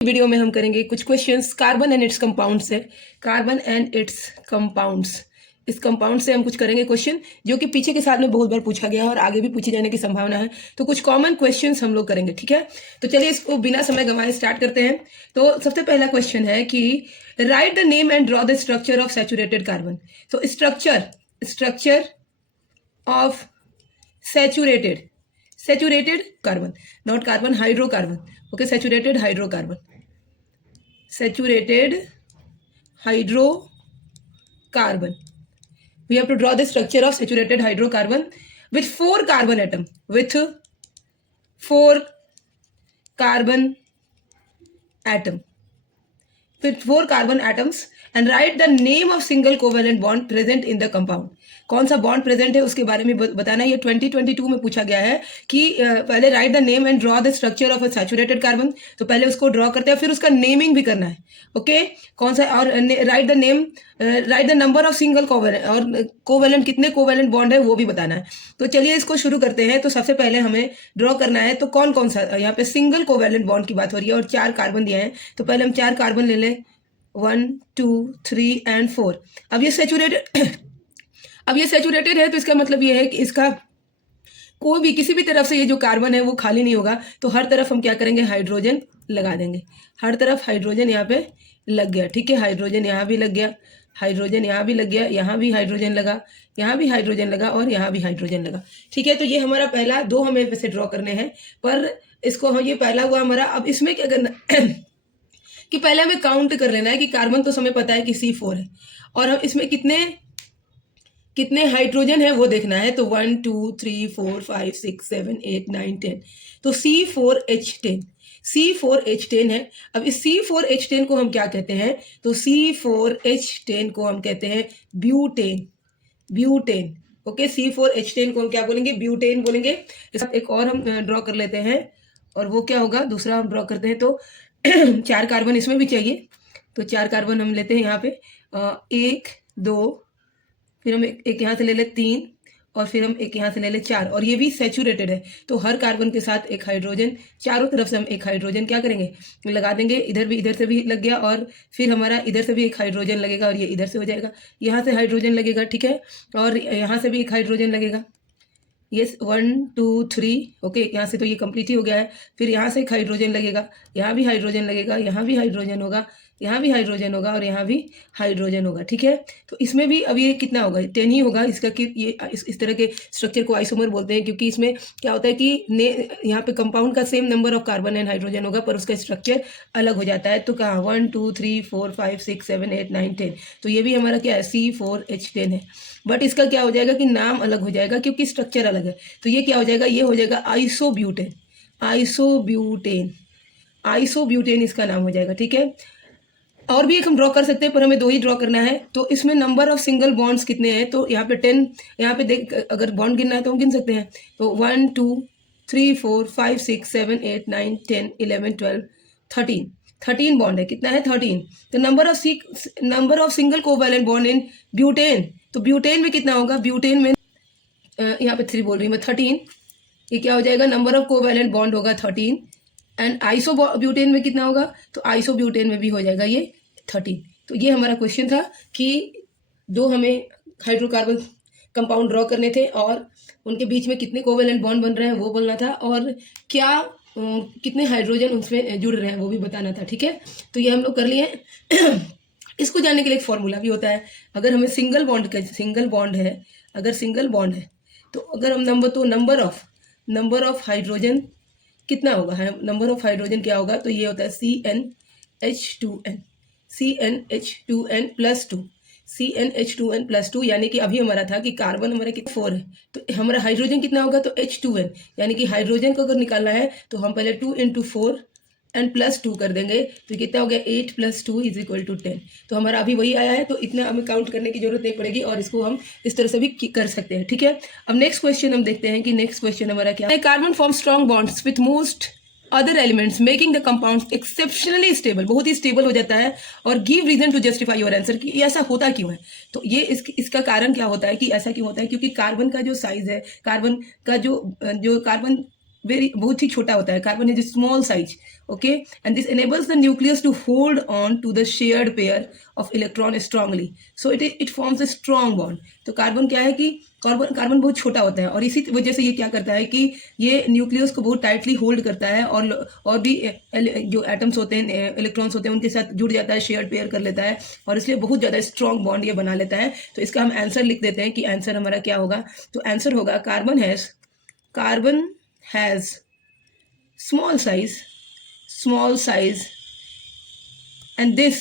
Video में हम करेंगे कुछ questions carbon and its compound से। कार्बन एंड इट्स कंपाउंड्स, इस कंपाउंड से हम कुछ करेंगे क्वेश्चन जो कि पीछे के साल में बहुत बार पूछा गया है और आगे भी पूछे जाने की संभावना है। तो कुछ कॉमन क्वेश्चंस हम लोग करेंगे, ठीक है। तो चलिए इसको बिना समय गंवाए स्टार्ट करते हैं। तो सबसे पहला क्वेश्चन है कि write the name and draw the structure of saturated carbon. तो structure of saturated carbon, not carbon, hydrocarbon. Okay, saturated hydrocarbon, saturated hydrocarbon. We have to draw the structure of saturated hydrocarbon with 4 carbon atom, with 4 carbon atom, with 4 carbon atoms, and write the name of single covalent bond present in the compound. कौन सा bond present है उसके बारे में बताना है। ये 2022 में पूछा गया है कि पहले right the name and draw the structure of a saturated carbon. तो पहले उसको ड्रॉ करते हैं, फिर उसका नेमिंग भी करना है। ओके, कौन सा, और right the name, right the number of single covalent, और कोवेलेंट कितने कोवेलेंट बॉन्ड है वो भी बताना है। तो चलिए इसको शुरू करते हैं। तो सबसे पहले हमें ड्रॉ करना है तो कौन कौन सा, यहाँ पे सिंगल कोवेलेंट बॉन्ड की बात हो रही है और 4 कार्बन दिए हैं। तो पहले हम 4 कार्बन ले लें, 1 2 3 एंड 4। अब ये सैचुरेटेड है तो इसका मतलब ये है कि इसका कोई भी किसी भी तरफ से ये जो कार्बन है वो खाली नहीं होगा। तो हर तरफ हम क्या करेंगे, हाइड्रोजन लगा देंगे। हर तरफ हाइड्रोजन यहाँ पे लग गया, ठीक है। हाइड्रोजन यहाँ भी लग गया, हाइड्रोजन यहाँ भी लग गया, यहाँ भी हाइड्रोजन लगा, यहाँ भी हाइड्रोजन लगा और यहाँ भी हाइड्रोजन लगा, ठीक है। तो ये हमारा पहला 2 हमें वैसे ड्रॉ करने हैं, पर इसको हम, ये पहला हुआ हमारा। अब इसमें क्या करना कि पहले हमें काउंट कर लेना है कि कार्बन तो हमें पता है कि C4 है, और हम इसमें कितने हाइड्रोजन है वो देखना है। तो 1 2 3 4 5 6 7 8 9 10, तो C4H10 है। अब इस C4H10 को हम क्या कहते हैं, तो C4H10 को हम कहते हैं ब्यूटेन। ओके, C4H10 को हम क्या बोलेंगे, ब्यूटेन बोलेंगे। एक और हम ड्रॉ कर लेते हैं, और वो क्या होगा, दूसरा हम ड्रॉ करते हैं। तो 4 कार्बन इसमें भी चाहिए, तो 4 कार्बन हम लेते हैं यहाँ पे, 1 2, फिर हम एक यहाँ से ले ले 3, और फिर हम एक यहाँ से ले ले 4, और ये भी सैचुरेटेड है। तो हर कार्बन के साथ एक हाइड्रोजन, चारों तरफ से हम एक हाइड्रोजन क्या करेंगे, लगा देंगे। इधर से भी लग गया, और फिर हमारा इधर से भी एक हाइड्रोजन लगेगा, और ये इधर से हो जाएगा। यहाँ से हाइड्रोजन लगेगा, ठीक है, और यहाँ से भी एक हाइड्रोजन लगेगा। ये 1 2 3, ओके, यहाँ से तो ये कंप्लीट ही हो गया है। फिर यहाँ से एक हाइड्रोजन लगेगा, यहाँ भी हाइड्रोजन लगेगा, यहाँ भी हाइड्रोजन होगा, यहाँ भी हाइड्रोजन होगा, और यहाँ भी हाइड्रोजन होगा, ठीक है। तो इसमें भी अब ये कितना होगा, 10 ही होगा इसका। कि ये इस तरह के स्ट्रक्चर को आइसोमर बोलते हैं, क्योंकि इसमें क्या होता है कि यहाँ पे कंपाउंड का same number of carbon and hydrogen होगा, पर उसका स्ट्रक्चर अलग हो जाता है। तो कहाँ 1 2 3 4 5 6 7 8 9 10, तो ये भी हमारा क्या है, C4H10 है। बट इसका क्या हो जाएगा कि नाम अलग हो जाएगा, क्योंकि स्ट्रक्चर अलग है। तो ये क्या हो जाएगा, ये हो जाएगा आइसोब्यूटेन इसका नाम हो जाएगा, ठीक है। और भी एक हम ड्रॉ कर सकते हैं, पर हमें 2 ही ड्रॉ करना है। तो इसमें नंबर ऑफ सिंगल बॉन्ड्स कितने हैं, तो यहाँ पे 10, यहाँ पे देख, अगर बॉन्ड गिनना है तो हम गिन सकते हैं। तो 1 2 3 4 5 6 7 8 9 10 11 12 13 बॉन्ड है। कितना है, 13। तो number of single covalent bond in butane, तो ब्यूटेन में कितना होगा, ब्यूटेन में यहाँ पे 3 बोल रही हूँ मैं, 13। ये क्या हो जाएगा, नंबर ऑफ कोवैलेंट बॉन्ड होगा 13। एंड आइसोब्यूटेन में कितना होगा, तो आइसोब्यूटेन में भी हो जाएगा ये 13। तो ये हमारा क्वेश्चन था कि 2 हमें हाइड्रोकार्बन कंपाउंड ड्रॉ करने थे, और उनके बीच में कितने कोवेलेंट बॉन्ड बन रहे हैं वो बोलना था, और क्या कितने हाइड्रोजन उसमें जुड़ रहे हैं वो भी बताना था, ठीक है। तो ये हम लोग कर लिए। इसको जानने के लिए एक फॉर्मूला भी होता है। अगर हमें सिंगल बॉन्ड है, अगर सिंगल बॉन्ड है, तो अगर हम नंबर ऑफ हाइड्रोजन कितना होगा, नंबर ऑफ हाइड्रोजन क्या होगा, तो ये होता है CnH2n प्लस 2, यानी कि अभी हमारा था कि कार्बन हमारा कितना 4 है, तो हमारा हाइड्रोजन कितना होगा, तो H2n, यानी कि हाइड्रोजन को अगर निकालना है तो हम पहले 2 × 4 एंड प्लस 2 कर देंगे, तो कितना हो गया, 8 + 2 = 10। तो हमारा अभी वही आया है, तो इतना हमें काउंट करने की जरूरत नहीं पड़ेगी, और इसको हम इस तरह से भी कर सकते हैं, ठीक है। अब नेक्स्ट क्वेश्चन हम देखते हैं कि नेक्स्ट क्वेश्चन हमारा क्या है। Carbon form strong bonds with most other elements making the compound exceptionally stable, बहुत ही स्टेबल हो जाता है, और give reason to justify your answer कि ऐसा होता क्यों है। तो ये इसका कारण क्या होता है कि ऐसा क्यों होता है, क्योंकि कार्बन का जो साइज है, कार्बन का जो कार्बन बहुत ही छोटा होता है. Carbon is small size. Okay, and this enables the nucleus to hold on to the shared pair of electron strongly. So it forms a strong bond. तो कार्बन क्या है कि कार्बन बहुत छोटा होता है और इसी वजह से ये क्या करता है कि ये न्यूक्लियस को बहुत टाइटली होल्ड करता है और भी जो एटम्स होते हैं, इलेक्ट्रॉन्स होते हैं, उनके साथ जुड़ जाता है, शेयर्ड पेयर कर लेता है और इसलिए बहुत ज़्यादा स्ट्रॉन्ग बॉन्ड ये बना लेता है. तो इसका हम आंसर लिख देते हैं कि आंसर हमारा क्या होगा. तो आंसर होगा carbon has small size and this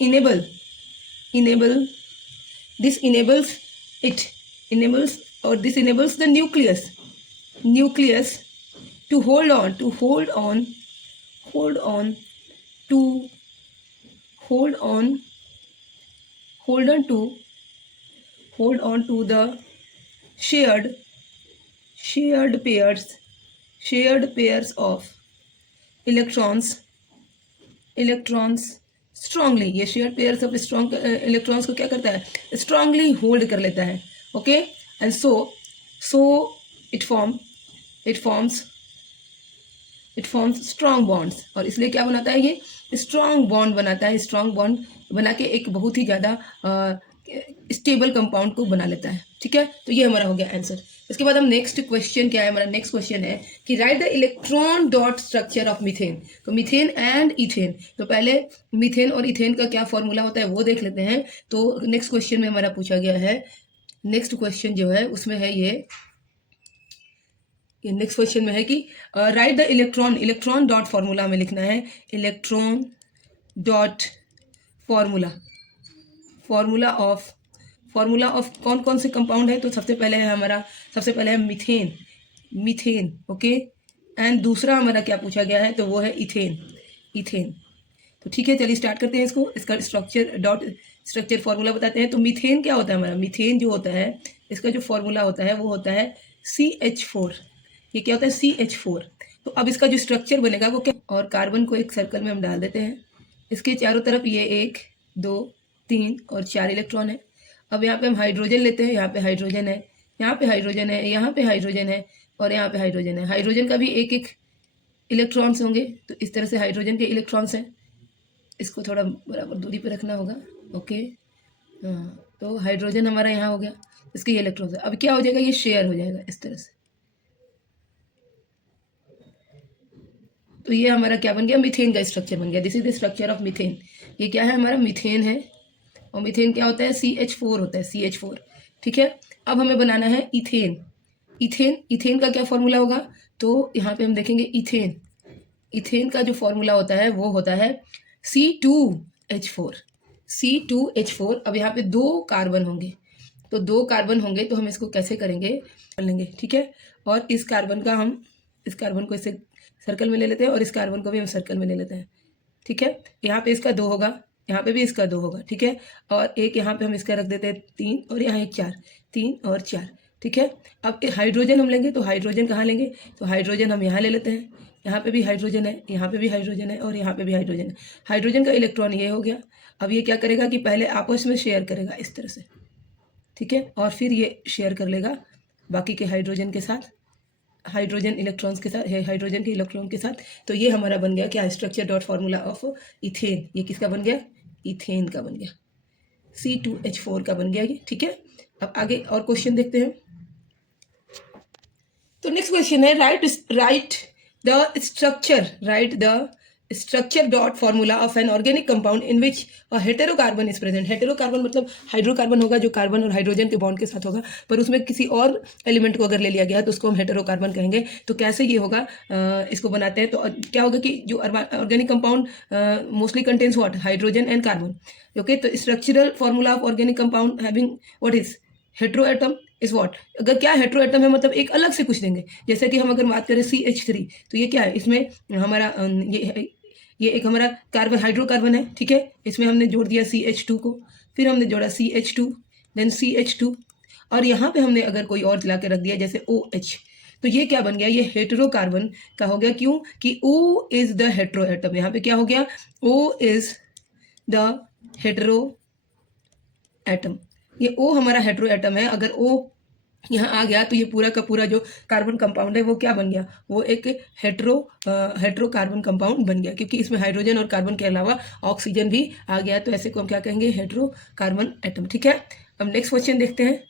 enables the nucleus to hold on to the shared pairs of electrons strongly. ये shared pairs of strong electrons को क्या करता है, strongly hold कर लेता है. Okay, and so it forms strong bonds और इसलिए क्या बनाता है, ये strong bond बनाता है. strong bond बना के एक बहुत ही ज़्यादा स्टेबल कंपाउंड को बना लेता है. ठीक है, तो ये हमारा हो गया आंसर. इसके बाद हम नेक्स्ट क्वेश्चन क्या है, हमारा नेक्स्ट क्वेश्चन है कि write the electron dot structure of methane. तो मीथेन एंड इथेन, तो पहले मीथेन और इथेन का क्या फॉर्मूला होता है वो देख लेते हैं. तो नेक्स्ट क्वेश्चन में हमारा पूछा गया है, नेक्स्ट क्वेश्चन जो है उसमें है ये नेक्स्ट क्वेश्चन में है कि write the electron dot formula में लिखना है. इलेक्ट्रॉन डॉट फॉर्मूला ऑफ कौन से कंपाउंड है. तो सबसे पहले है मीथेन. ओके, एंड दूसरा हमारा क्या पूछा गया है, तो वो है इथेन. तो ठीक है, चलिए स्टार्ट करते हैं इसको. इसका स्ट्रक्चर फॉर्मूला बताते हैं. तो मीथेन क्या होता है हमारा, मीथेन जो होता है इसका जो फॉर्मूला होता है वो होता है CH4. ये क्या होता है, CH4. तो अब इसका जो स्ट्रक्चर बनेगा वो क्या, और कार्बन को एक सर्कल में हम डाल देते हैं. इसके चारों तरफ ये 1 2 3 और 4 इलेक्ट्रॉन है. अब यहाँ पे हम हाइड्रोजन लेते हैं. यहाँ पे हाइड्रोजन है, यहाँ पे हाइड्रोजन है, यहाँ पे हाइड्रोजन है और यहाँ पे हाइड्रोजन है. हाइड्रोजन का भी एक इलेक्ट्रॉन्स होंगे. तो इस तरह से हाइड्रोजन के इलेक्ट्रॉन्स हैं. इसको थोड़ा बराबर दूरी पे रखना होगा. ओके, हाँ, तो हाइड्रोजन हमारा यहाँ हो गया, इसके ये इलेक्ट्रॉन्स है. अब क्या हो जाएगा, ये शेयर हो जाएगा इस तरह से. तो ये हमारा क्या बन गया, मीथेन का स्ट्रक्चर बन गया. This is the structure of methane. ये क्या है, हमारा मीथेन है और मीथेन क्या होता है, CH4 होता है, CH4. ठीक है, अब हमें बनाना है इथेन का क्या फॉर्मूला होगा. तो यहाँ पे हम देखेंगे इथेन का जो फॉर्मूला होता है वो होता है C2H4. अब यहाँ पे 2 कार्बन होंगे. तो 2 कार्बन होंगे तो हम इसको कैसे करेंगे, कर लेंगे. ठीक है, और इस कार्बन को इसे सर्कल में ले लेते हैं और इस कार्बन को भी हम सर्कल में ले लेते हैं. ठीक है, यहाँ पे इसका 2 होगा, यहाँ पे भी इसका 2 होगा. ठीक है, और एक यहाँ पे हम इसका रख देते हैं 3 और यहाँ एक 4, 3 और 4. ठीक है, अब हाइड्रोजन हम लेंगे. तो हाइड्रोजन कहाँ लेंगे, तो हाइड्रोजन हम यहाँ ले लेते हैं. यहाँ पे भी हाइड्रोजन है, यहाँ पे भी हाइड्रोजन है और यहाँ पे भी हाइड्रोजन है. हाइड्रोजन का इलेक्ट्रॉन ये हो गया. अब ये क्या करेगा कि पहले आपस में शेयर करेगा इस तरह से. ठीक है, और फिर ये शेयर कर लेगा बाकी के हाइड्रोजन के साथ, हाइड्रोजन इलेक्ट्रॉन्स के साथ, हाइड्रोजन के इलेक्ट्रॉन के साथ. तो ये हमारा बन गया क्या, structure dot formula of ethane. ये किसका बन गया, इथेन का बन गया, C2H4 का बन गया ये. ठीक है, अब आगे और क्वेश्चन देखते हैं. तो नेक्स्ट क्वेश्चन है write the structure dot formula of an organic compound in which heterocarbon is present. Heterocarbon मतलब हाइड्रोकार्बन होगा जो कार्बन और हाइड्रोजन के बॉन्ड के साथ होगा, पर उसमें किसी और एलिमेंट को अगर ले लिया गया तो उसको हम हेटेरोकार्बन कहेंगे. तो कैसे ये होगा, इसको बनाते हैं. तो क्या होगा कि जो organic compound mostly contains what, hydrogen and carbon. Okay, तो structural formula of organic compound having what is hetero atom is what. अगर क्या हेटेरो एटम है मतलब एक अलग से कुछ देंगे. जैसे कि हम अगर बात करें CH3, तो ये क्या है, इसमें हमारा ये एक हमारा कार्बन हाइड्रोकार्बन है. ठीक है, इसमें हमने जोड़ दिया CH2 को, फिर हमने जोड़ा CH2, देन CH2 और यहाँ पे हमने अगर कोई और ला के रख दिया जैसे OH. तो ये क्या बन गया, ये हेटेरोकार्बन का हो गया. क्यों कि O is the hetero atom. यहाँ पे क्या हो गया, O is the hetero atom. ये O हमारा हेटेरो एटम है. अगर O यहाँ आ गया तो ये पूरा का पूरा जो कार्बन कंपाउंड है वो क्या बन गया, वो एक हेट्रो कार्बन कंपाउंड बन गया, क्योंकि इसमें हाइड्रोजन और कार्बन के अलावा ऑक्सीजन भी आ गया, तो ऐसे को हम क्या कहेंगे, हेट्रो कार्बन एटम। ठीक है, अब नेक्स्ट क्वेश्चन देखते हैं।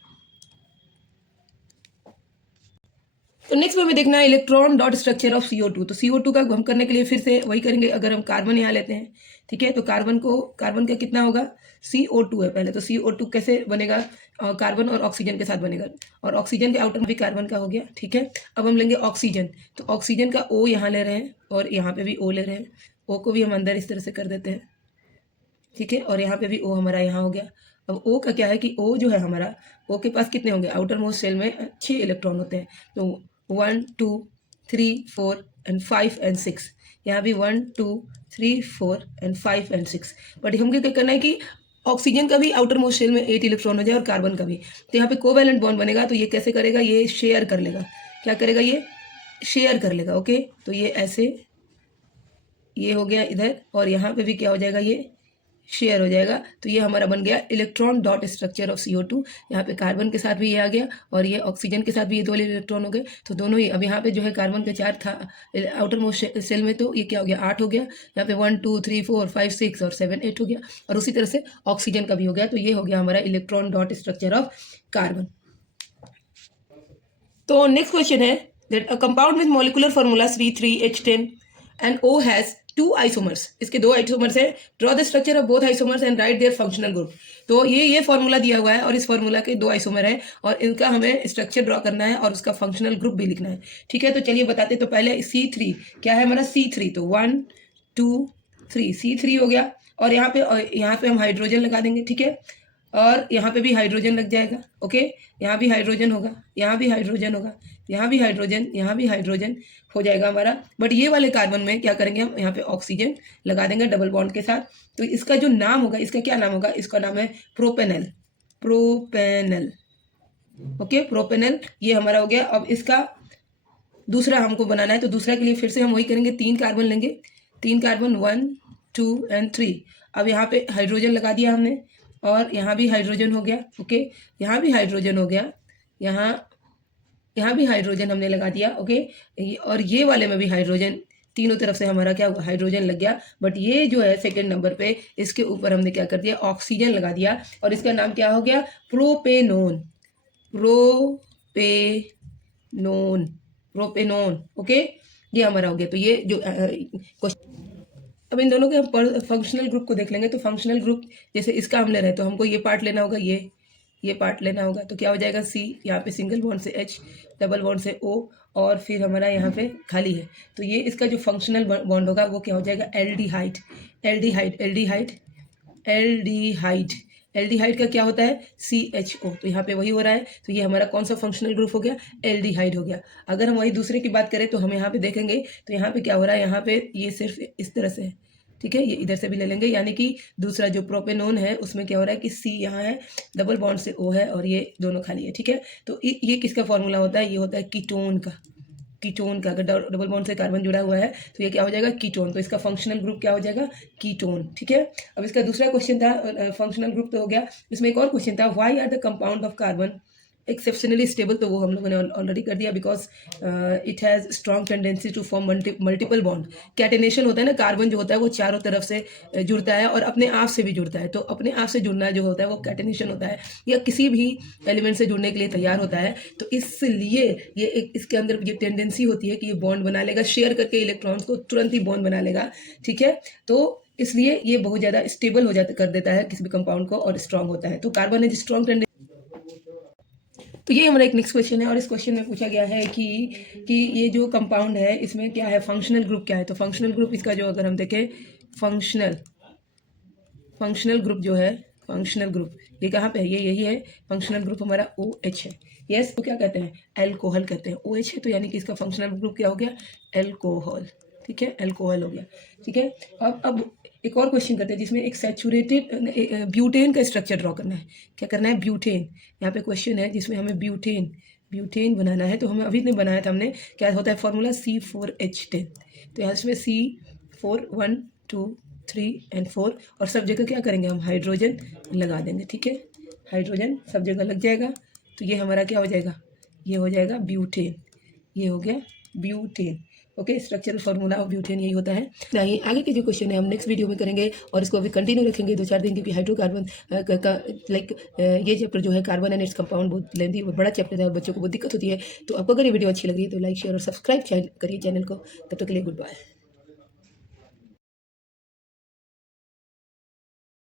तो नेक्स्ट में हमें देखना है electron dot structure of CO2। तो CO2 का हम करने के लिए फिर से वही करेंगे, अगर हम कार्बन यहाँ लेते हैं, ठीक है, तो कार्बन का कितना होगा, CO2 है पहले, तो CO2 कैसे बनेगा, कार्बन और ऑक्सीजन के साथ बनेगा, और ऑक्सीजन के आउटर में भी कार्बन का हो गया। ठीक है, अब हम लेंगे ऑक्सीजन, तो ऑक्सीजन का O यहाँ ले रहे हैं और यहाँ पे भी O ले रहे हैं, O को भी हम अंदर इस तरह से कर देते हैं। ठीक है, और यहाँ पे भी O हमारा यहाँ हो गया। अब O का क्या है कि O जो है हमारा, O के पास कितने होंगे, आउटर मोस्ट शेल में 6 इलेक्ट्रॉन होते हैं, तो 1 2 3 4 एंड 5 एंड 6, यहाँ भी 1 2 3 4 एंड 5 एंड 6। बट हमको क्या करना है कि ऑक्सीजन का भी आउटर मोस्ट शेल में 8 इलेक्ट्रॉन हो जाए और कार्बन का भी, तो यहाँ पे कोवैलेंट बॉन्ड बनेगा, तो ये कैसे करेगा, ये शेयर कर लेगा, क्या करेगा, ये शेयर कर लेगा। ओके, तो ये ऐसे, ये हो गया इधर, और यहाँ पे भी क्या हो जाएगा, ये शेयर हो जाएगा, तो ये हमारा बन गया electron dot structure of CO2। यहाँ पे कार्बन के साथ भी ये आ गया और ये ऑक्सीजन के साथ भी ये 2 इलेक्ट्रॉन हो गए, तो दोनों ही, अब यहाँ पे जो है कार्बन के 4 था आउटर मोस्ट सेल में, तो ये क्या हो गया, 8 हो गया, यहाँ पे 1 2 3 4 5 6 और 7 8 हो गया, और उसी तरह से ऑक्सीजन का भी हो गया, तो ये हो गया हमारा electron dot structure of carbon. तो नेक्स्ट क्वेश्चन है that a compound with molecular formula C3H10 and O has 2 isomers, इसके 2 आइसोमर्स है, draw the structure of both isomers and write their functional group. तो ये फॉर्मूला दिया हुआ है और इस फॉर्मूला के 2 आइसोमर है और इनका हमें स्ट्रक्चर ड्रॉ करना है और उसका फंक्शनल ग्रुप भी लिखना है। ठीक है, तो चलिए बताते, तो पहले C3 क्या है हमारा, C3, तो 1 2 3 C3 हो गया, और यहाँ पे हम हाइड्रोजन लगा देंगे। ठीक है, और यहाँ पे भी हाइड्रोजन लग जाएगा। ओके, यहाँ भी हाइड्रोजन होगा, यहाँ भी हाइड्रोजन होगा, यहाँ भी हाइड्रोजन, यहाँ भी हाइड्रोजन हो जाएगा हमारा। बट ये वाले कार्बन में क्या करेंगे, हम यहाँ पे ऑक्सीजन लगा देंगे डबल बॉन्ड के साथ, तो इसका जो नाम होगा, इसका क्या नाम होगा, इसका नाम है प्रोपेनल। प्रोपेनल, ओके, प्रोपेनल ये हमारा हो गया। अब इसका दूसरा हमको बनाना है, तो दूसरा के लिए फिर से हम वही करेंगे, 3 कार्बन लेंगे, 3 कार्बन 1 2 एंड 3। अब यहाँ पे हाइड्रोजन लगा दिया हमने, और यहाँ भी हाइड्रोजन हो गया। ओके, यहाँ भी हाइड्रोजन हो गया, यहाँ भी हाइड्रोजन हमने लगा दिया। ओके, और ये वाले में भी हाइड्रोजन, तीनों तरफ से हमारा क्या हुआ, हाइड्रोजन लग गया। बट ये जो है सेकंड नंबर पे, इसके ऊपर हमने क्या कर दिया, ऑक्सीजन लगा दिया, और इसका नाम क्या हो गया, प्रोपेनोन। Propanone, propanone. ओके, ये हमारा हो गया। तो ये जो क्वेश्चन, अब इन दोनों के हम फंक्शनल ग्रुप को देख लेंगे। तो फंक्शनल ग्रुप जैसे इसका हम ले रहे हैं, तो हमको ये पार्ट लेना होगा, ये पार्ट लेना होगा, तो क्या हो जाएगा, C, यहाँ पे सिंगल बॉन्ड से H, डबल बॉन्ड से O, और फिर हमारा यहाँ पे खाली है, तो ये इसका जो फंक्शनल बॉन्ड होगा वो क्या हो जाएगा, aldehyde. Aldehyde, aldehyde, aldehyde, aldehyde का क्या होता है, CHO, तो यहाँ पे वही हो रहा है, तो ये हमारा कौन सा फंक्शनल ग्रुप हो गया, एल्डिहाइड हो गया। अगर हम वही दूसरे की बात करें तो हम यहाँ पे देखेंगे, तो यहाँ पे क्या हो रहा है, यहाँ पे ये सिर्फ इस तरह से है। ठीक है, ये इधर से भी ले लेंगे, यानी कि दूसरा जो प्रोपेनोन है उसमें क्या हो रहा है कि C यहाँ है, डबल बॉन्ड से O है, और ये दोनों खाली है। ठीक है, तो ये किसका फॉर्मूला होता है, ये होता है कीटोन का। कीटोन का, अगर डबल बॉन्ड से कार्बन जुड़ा हुआ है तो ये क्या हो जाएगा, कीटोन, तो इसका फंक्शनल ग्रुप क्या हो जाएगा, कीटोन। ठीक है, अब इसका दूसरा क्वेश्चन था, फंक्शनल ग्रुप तो हो गया, इसमें एक और क्वेश्चन था, why are the compound of carbon exceptionally stable, तो वो हम लोगों ने ऑलरेडी कर दिया, because it has strong tendency to form multiple bond. Catenation होता है ना, कार्बन जो होता है वो चारों तरफ से जुड़ता है और अपने आप से भी जुड़ता है, तो अपने आप से जुड़ना जो होता है वो कैटेनेशन होता है, या किसी भी एलिमेंट से जुड़ने के लिए तैयार होता है, तो इसलिए ये एक इसके अंदर ये टेंडेंसी होती है कि ये बॉन्ड बना लेगा, शेयर करके इलेक्ट्रॉन्स को तुरंत ही बॉन्ड बना लेगा। ठीक है, तो इसलिए ये बहुत ज़्यादा स्टेबल हो जाता कर देता है किसी भी कंपाउंड को, और स्ट्रांग होता है, तो कार्बन है स्ट्रॉन्ग टेंडेंसी। तो ये हमारा एक नेक्स्ट क्वेश्चन है, और इस क्वेश्चन में पूछा गया है कि ये जो कंपाउंड है इसमें क्या है, फंक्शनल ग्रुप क्या है। तो फंक्शनल ग्रुप इसका जो अगर हम देखें, फंक्शनल ग्रुप जो है, फंक्शनल ग्रुप ये कहाँ पे है, ये यही है, फंक्शनल ग्रुप हमारा OH है। यस, तो क्या कहते हैं, एल्कोहल कहते हैं। OH है तो यानी कि इसका फंक्शनल ग्रुप क्या हो गया, एल्कोहल। ठीक है, एल्कोहल हो गया। ठीक है, अब एक और क्वेश्चन करते हैं जिसमें एक सैचुरेटेड ब्यूटेन का स्ट्रक्चर ड्रॉ करना है। क्या करना है, ब्यूटेन। यहाँ पे क्वेश्चन है जिसमें हमें ब्यूटेन बनाना है, तो हमें अभी नहीं बनाया था हमने, क्या होता है फॉर्मूला, C4H10। तो यहाँ इसमें C4 1 2 3 एंड 4, और सब जगह क्या करेंगे हम, हाइड्रोजन लगा देंगे। ठीक है, हाइड्रोजन सब जगह लग जाएगा, तो ये हमारा क्या हो जाएगा, ये हो जाएगा ब्यूटेन, ये हो गया butane. Okay, structural formula of butane यही होता है। नहीं, आगे के जो क्वेश्चन है हम नेक्स्ट वीडियो में करेंगे और इसको अभी कंटिन्यू रखेंगे 2-4 दिन, क्योंकि हाइड्रोकार्बन लाइक ये चैप्टर जो है कार्बन एंड इट्स कंपाउंड बहुत लेंदी और बड़ा चैप्टर है और बच्चों को बहुत दिक्कत होती है। तो आपको अगर ये वीडियो अच्छी लगी तो लाइक शेयर और सब्सक्राइब करिए चैनल को। तब तक के लिए गुड बाय।